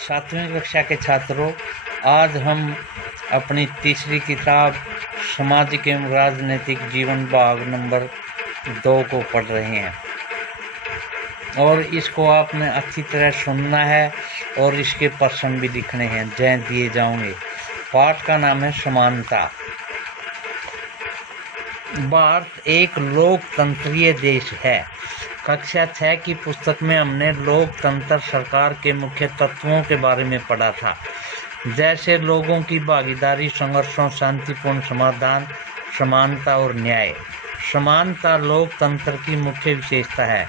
सातवीं कक्षा के छात्रों, आज हम अपनी तीसरी किताब सामाजिक एवं राजनीतिक जीवन भाग नंबर 2 को पढ़ रहे हैं और इसको आपने अच्छी तरह सुनना है और इसके प्रश्न भी लिखने हैं, जय दिए जाओगे। पाठ का नाम है समानता। भारत एक लोकतंत्रीय देश है। कक्षा 6 की पुस्तक में हमने लोकतंत्र सरकार के मुख्य तत्वों के बारे में पढ़ा था, जैसे लोगों की भागीदारी, संघर्षों, शांतिपूर्ण समाधान, समानता और न्याय। समानता लोकतंत्र की मुख्य विशेषता है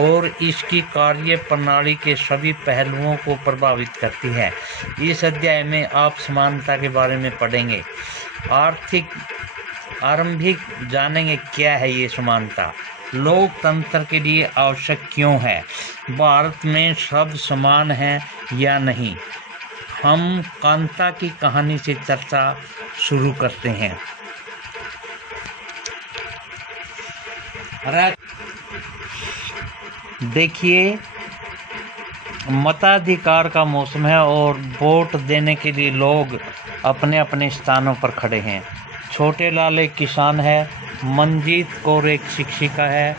और इसकी कार्य प्रणाली के सभी पहलुओं को प्रभावित करती है। इस अध्याय में आप समानता के बारे में पढ़ेंगे। आरंभिक जानेंगे क्या है ये समानता, लोकतंत्र के लिए आवश्यक क्यों है, भारत में सब समान हैं या नहीं। हम कांता की कहानी से चर्चा शुरू करते हैं। देखिए, मताधिकार का मौसम है और वोट देने के लिए लोग अपने अपने स्थानों पर खड़े हैं। छोटे लाल एक किसान है, मंजीत कौर एक शिक्षिका है,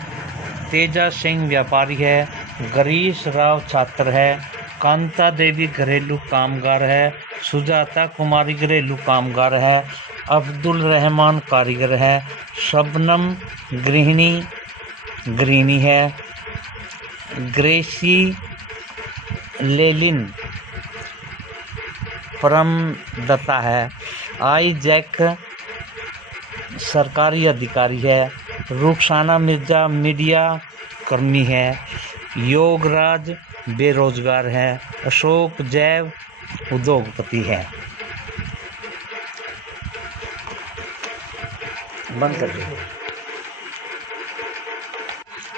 तेजा सिंह व्यापारी है, गरीश राव छात्र है, कांता देवी घरेलू कामगार है, सुजाता कुमारी घरेलू कामगार है, अब्दुल रहमान कारीगर है, शबनम गृहिणी है, ग्रेसी लेलिन परमदत्ता है, आईजैक सरकारी अधिकारी है, रुखसाना मिर्जा मीडिया कर्मी है, योगराज बेरोजगार है, अशोक जैव उद्योगपति है। बंद कर दो।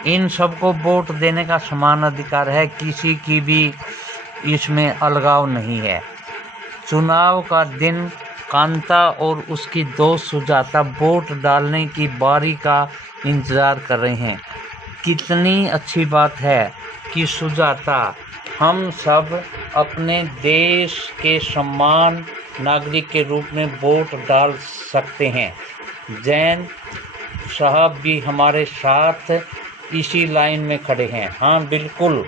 इन सबको वोट देने का समान अधिकार है, किसी की भी इसमें अलगाव नहीं है। चुनाव का दिन कांता और उसकी दोस्त सुजाता वोट डालने की बारी का इंतजार कर रहे हैं। कितनी अच्छी बात है कि सुजाता, हम सब अपने देश के समान नागरिक के रूप में वोट डाल सकते हैं। जैन साहब भी हमारे साथ इसी लाइन में खड़े हैं। हाँ बिल्कुल,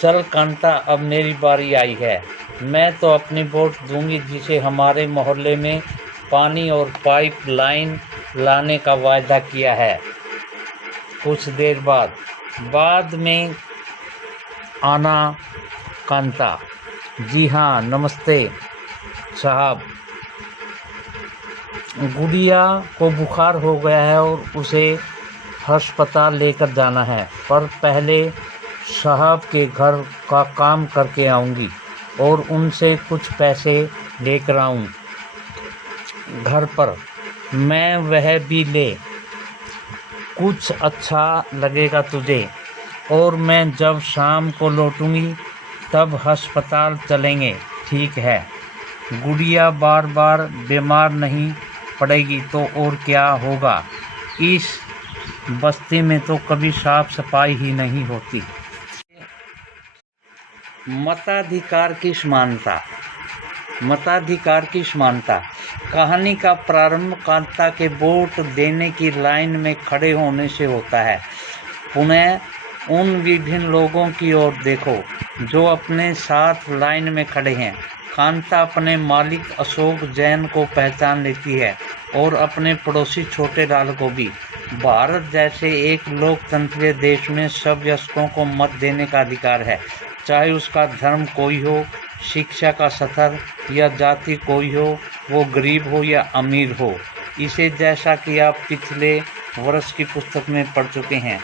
चल कांता, अब मेरी बारी आई है। मैं तो अपनी वोट दूंगी जिसे हमारे मोहल्ले में पानी और पाइप लाइन लाने का वायदा किया है। कुछ देर बाद में आना कांता। जी हाँ, नमस्ते साहब। गुड़िया को बुखार हो गया है और उसे अस्पताल लेकर जाना है, पर पहले साहब के घर का काम करके आऊँगी और उनसे कुछ पैसे लेकर आऊँ घर पर। मैं वह भी ले, कुछ अच्छा लगेगा तुझे। और मैं जब शाम को लौटूंगी तब अस्पताल चलेंगे, ठीक है। गुड़िया बार बार बीमार नहीं पड़ेगी तो और क्या होगा। इस बस्ती में तो कभी साफ सफाई ही नहीं होती। मताधिकार की समानता। कहानी का प्रारंभ कांता के वोट देने की लाइन में खड़े होने से होता है। पुनः उन विभिन्न लोगों की ओर देखो जो अपने साथ लाइन में खड़े हैं। कांता अपने मालिक अशोक जैन को पहचान लेती है और अपने पड़ोसी छोटे लाल को भी। भारत जैसे एक लोकतंत्रीय देश में सब वयस्कों को मत देने का अधिकार है, चाहे उसका धर्म कोई हो, शिक्षा का स्तर या जाति कोई हो, वो गरीब हो या अमीर हो। इसे जैसा कि आप पिछले वर्ष की पुस्तक में पढ़ चुके हैं,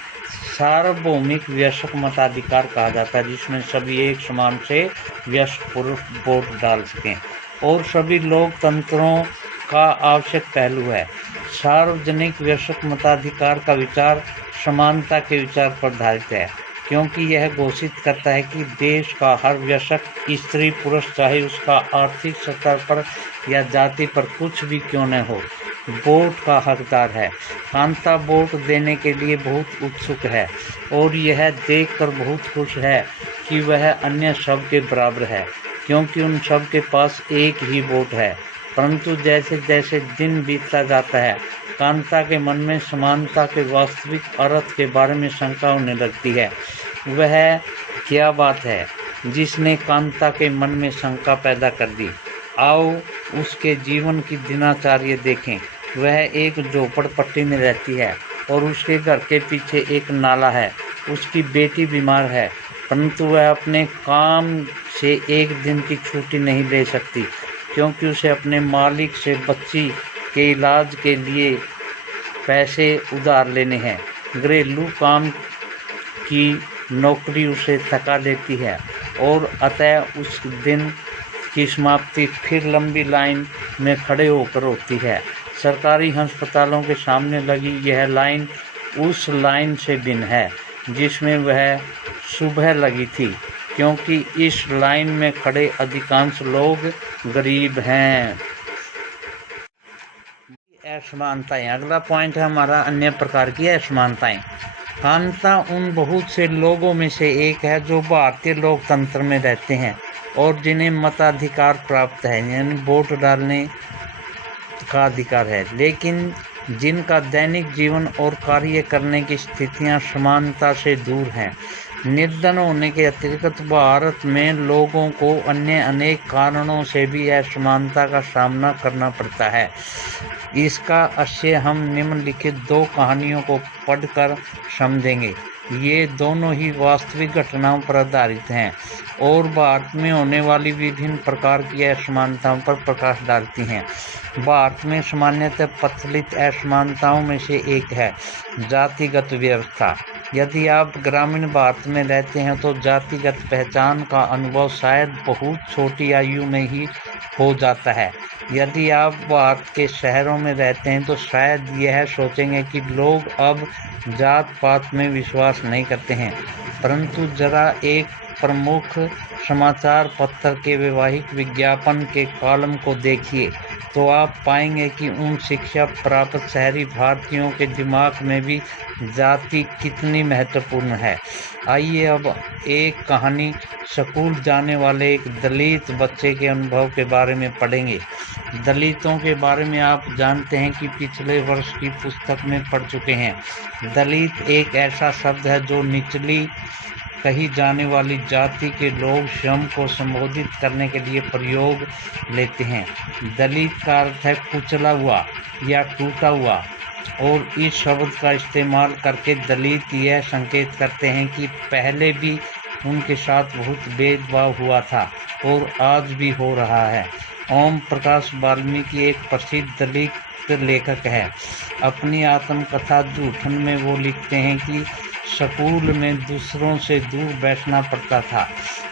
सार्वभौमिक वयस्क मताधिकार कहा जाता है, जिसमें सभी एक समान से वयस्क पुरुष वोट डाल सकें और सभी लोकतंत्रों का आवश्यक पहलू है। सार्वजनिक वयस्क मताधिकार का विचार समानता के विचार पर आधारित है, क्योंकि यह घोषित करता है कि देश का हर वयस्क स्त्री पुरुष, चाहे उसका आर्थिक स्तर पर या जाति पर कुछ भी क्यों न हो, वोट का हकदार है। कांता वोट देने के लिए बहुत उत्सुक है और यह देखकर बहुत खुश है कि वह अन्य सब के बराबर है, क्योंकि उन सब के पास एक ही वोट है। परंतु जैसे जैसे दिन बीतता जाता है, कांता के मन में समानता के वास्तविक अर्थ के बारे में शंका होने लगती है। वह क्या बात है जिसने कांता के मन में शंका पैदा कर दी? आओ उसके जीवन की दिनचर्या देखें। वह एक झोपड़पट्टी में रहती है और उसके घर के पीछे एक नाला है। उसकी बेटी बीमार है, परंतु वह अपने काम से एक दिन की छुट्टी नहीं ले सकती, क्योंकि उसे अपने मालिक से बच्ची के इलाज के लिए पैसे उधार लेने हैं। घरेलू काम की नौकरी उसे थका देती है और अतः उस दिन की समाप्ति फिर लंबी लाइन में खड़े होकर होती है। सरकारी अस्पतालों के सामने लगी यह लाइन उस लाइन से भिन्न है जिसमें वह सुबह लगी थी, क्योंकि इस लाइन में खड़े अधिकांश लोग गरीब हैं। असमानताएं। अगला पॉइंट है हमारा अन्य प्रकार की असमानताएं। कांता उन बहुत से लोगों में से एक है जो भारतीय लोकतंत्र में रहते हैं और जिन्हें मताधिकार प्राप्त है, यानी वोट डालने का अधिकार है, लेकिन जिनका दैनिक जीवन और कार्य करने की स्थितियां समानता से दूर हैं। निर्धन होने के अतिरिक्त भारत में लोगों को अन्य अनेक कारणों से भी असमानता का सामना करना पड़ता है। इसका आशय हम निम्नलिखित दो कहानियों को पढ़कर समझेंगे। ये दोनों ही वास्तविक घटनाओं पर आधारित हैं और भारत में होने वाली विभिन्न प्रकार की असमानताओं पर प्रकाश डालती हैं। भारत में सामान्यतः प्रचलित असमानताओं में से एक है जातिगत व्यवस्था। यदि आप ग्रामीण भारत में रहते हैं तो जातिगत पहचान का अनुभव शायद बहुत छोटी आयु में ही हो जाता है। यदि आप भारत के शहरों में रहते हैं तो शायद यह सोचेंगे कि लोग अब जात पात में विश्वास नहीं करते हैं, परंतु जरा एक प्रमुख समाचार पत्र के वैवाहिक विज्ञापन के कॉलम को देखिए तो आप पाएंगे कि उन शिक्षा प्राप्त शहरी भारतीयों के दिमाग में भी जाति कितनी महत्वपूर्ण है। आइए अब एक कहानी स्कूल जाने वाले एक दलित बच्चे के अनुभव के बारे में पढ़ेंगे। दलितों के बारे में आप जानते हैं कि पिछले वर्ष की पुस्तक में पढ़ चुके हैं। दलित एक ऐसा शब्द है जो निचली कही जाने वाली जाति के लोग स्वयं को संबोधित करने के लिए प्रयोग लेते हैं। दलित का अर्थ है कुचला हुआ या टूटा हुआ, और इस शब्द का इस्तेमाल करके दलित यह संकेत करते हैं कि पहले भी उनके साथ बहुत भेदभाव हुआ था और आज भी हो रहा है। ओम प्रकाश वाल्मीकि एक प्रसिद्ध दलित लेखक है। अपनी आत्मकथा जूठन में वो लिखते हैं कि स्कूल में दूसरों से दूर बैठना पड़ता था,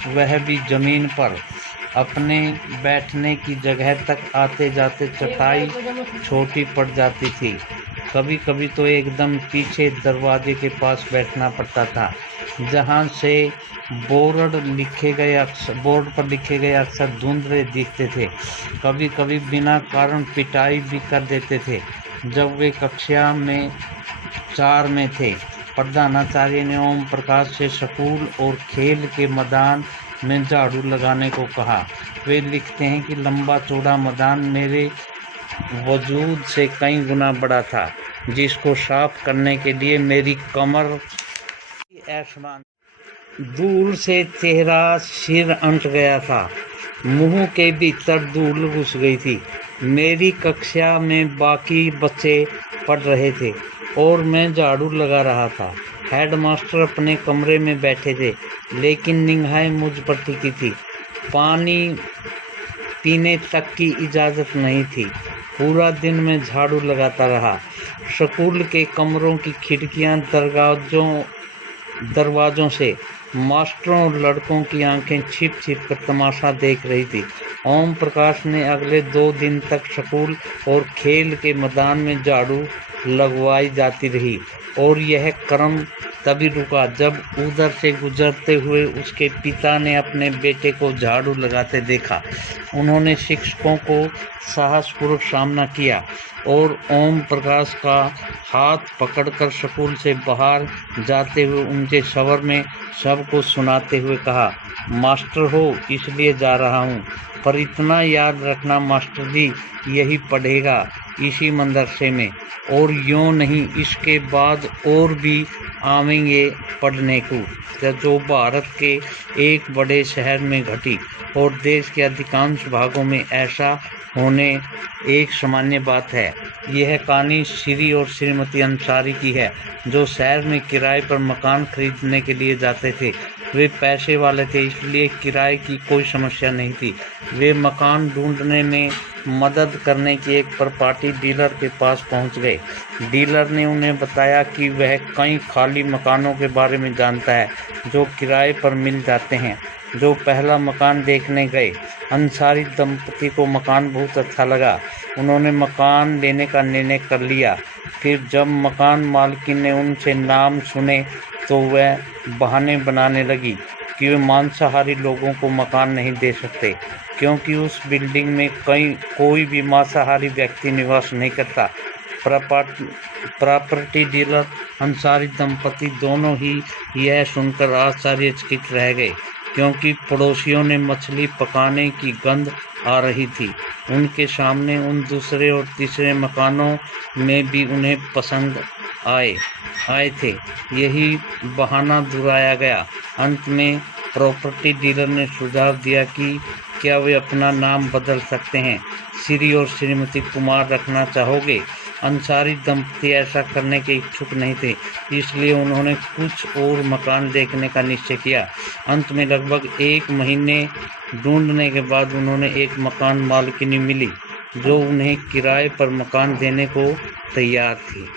वह भी जमीन पर। अपने बैठने की जगह तक आते जाते चटाई छोटी पड़ जाती थी। कभी कभी तो एकदम पीछे दरवाजे के पास बैठना पड़ता था, जहाँ से बोर्ड पर लिखे गए अक्षर धुंधले दिखते थे। कभी कभी बिना कारण पिटाई भी कर देते थे। जब वे कक्षा में 4 में थे, प्रधानाचार्य ने ओम प्रकाश से स्कूल और खेल के मैदान में झाड़ू लगाने को कहा। वे लिखते हैं कि लंबा चौड़ा मैदान मेरे वजूद से कई गुना बड़ा था, जिसको साफ करने के लिए मेरी कमर आसमान धूल से चेहरा सिर अंट गया था। मुंह के भीतर धूल घुस गई थी। मेरी कक्षा में बाकी बच्चे पढ़ रहे थे और मैं झाड़ू लगा रहा था। हेडमास्टर अपने कमरे में बैठे थे, लेकिन निगाहें मुझ पर टिकी थी। पानी पीने तक की इजाज़त नहीं थी। पूरा दिन मैं झाड़ू लगाता रहा। स्कूल के कमरों की खिड़कियां दरवाज़ों से मास्टरों और लड़कों की आंखें छिप छिप कर तमाशा देख रही थी। ओम प्रकाश ने अगले 2 दिन तक स्कूल और खेल के मैदान में झाड़ू लगवाई जाती रही, और यह क्रम तभी रुका जब उधर से गुजरते हुए उसके पिता ने अपने बेटे को झाड़ू लगाते देखा। उन्होंने शिक्षकों को साहसपूर्वक सामना किया और ओम प्रकाश का हाथ पकड़कर स्कूल से बाहर जाते हुए उनके शवर में सबको सुनाते हुए कहा, मास्टर हो इसलिए जा रहा हूँ, पर इतना याद रखना मास्टर जी, यही पढ़ेगा इसी मदरसे में, और यूँ नहीं इसके बाद और भी आवेंगे पढ़ने को, जो भारत के एक बड़े शहर में घटी और देश के अधिकांश भागों में ऐसा होने एक सामान्य बात है। यह कहानी श्री और श्रीमती अंसारी की है, जो शहर में किराए पर मकान खरीदने के लिए जाते थे। वे पैसे वाले थे, इसलिए किराए की कोई समस्या नहीं थी। वे मकान ढूंढने में मदद करने की एक प्रॉपर्टी डीलर के पास पहुंच गए। डीलर ने उन्हें बताया कि वह कई खाली मकानों के बारे में जानता है जो किराए पर मिल जाते हैं। जो पहला मकान देखने गए, अंसारी दंपति को मकान बहुत अच्छा लगा। उन्होंने मकान लेने का निर्णय कर लिया। फिर जब मकान मालकिन ने उनसे नाम सुने तो वह बहाने बनाने लगी कि वे मांसाहारी लोगों को मकान नहीं दे सकते, क्योंकि उस बिल्डिंग में कोई भी मांसाहारी व्यक्ति निवास नहीं करता। प्रॉपर्टी डीलर अंसारी दंपति दोनों ही यह सुनकर आश्चर्यचकित रह गए, क्योंकि पड़ोसियों ने मछली पकाने की गंध आ रही थी। उनके सामने उन दूसरे और तीसरे मकानों में भी उन्हें पसंद आए थे। यही बहाना दोहराया गया। अंत में प्रॉपर्टी डीलर ने सुझाव दिया कि क्या वे अपना नाम बदल सकते हैं, श्री और श्रीमती कुमार रखना चाहोगे? अंसारी दंपति ऐसा करने के इच्छुक नहीं थे, इसलिए उन्होंने कुछ और मकान देखने का निश्चय किया। अंत में लगभग 1 महीने ढूंढने के बाद उन्होंने एक मकान मालकिनी मिली, जो उन्हें किराए पर मकान देने को तैयार थी।